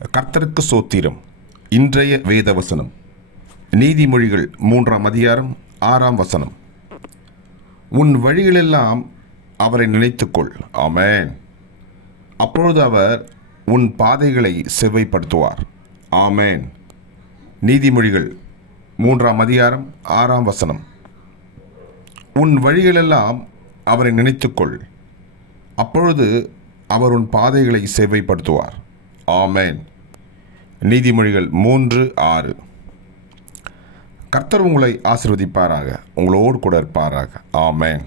கர்த்தருக்கு சோத்திரம். இன்றைய வேத வசனம் நீதிமொழிகள் மூன்றாம் அதிகாரம் ஆறாம் வசனம். உன் வழிகளெல்லாம் அவரை நினைத்துக்கொள். ஆமேன். அப்பொழுது அவர் உன் பாதைகளை செவ்வைப்படுத்துவார். ஆமேன். நீதிமொழிகள் மூன்றாம் அதிகாரம் ஆறாம் வசனம். உன் வழிகளெல்லாம் அவரை நினைத்துக்கொள். அப்பொழுது அவர் உன் பாதைகளை செவ்வைப்படுத்துவார். ஆமேன். நீதிமொழிகள் மூன்று ஆறு. கர்த்தர் உங்களை ஆசிர்வதிப்பாராக உங்களோடு கூட இருப்பாராக. ஆமேன்.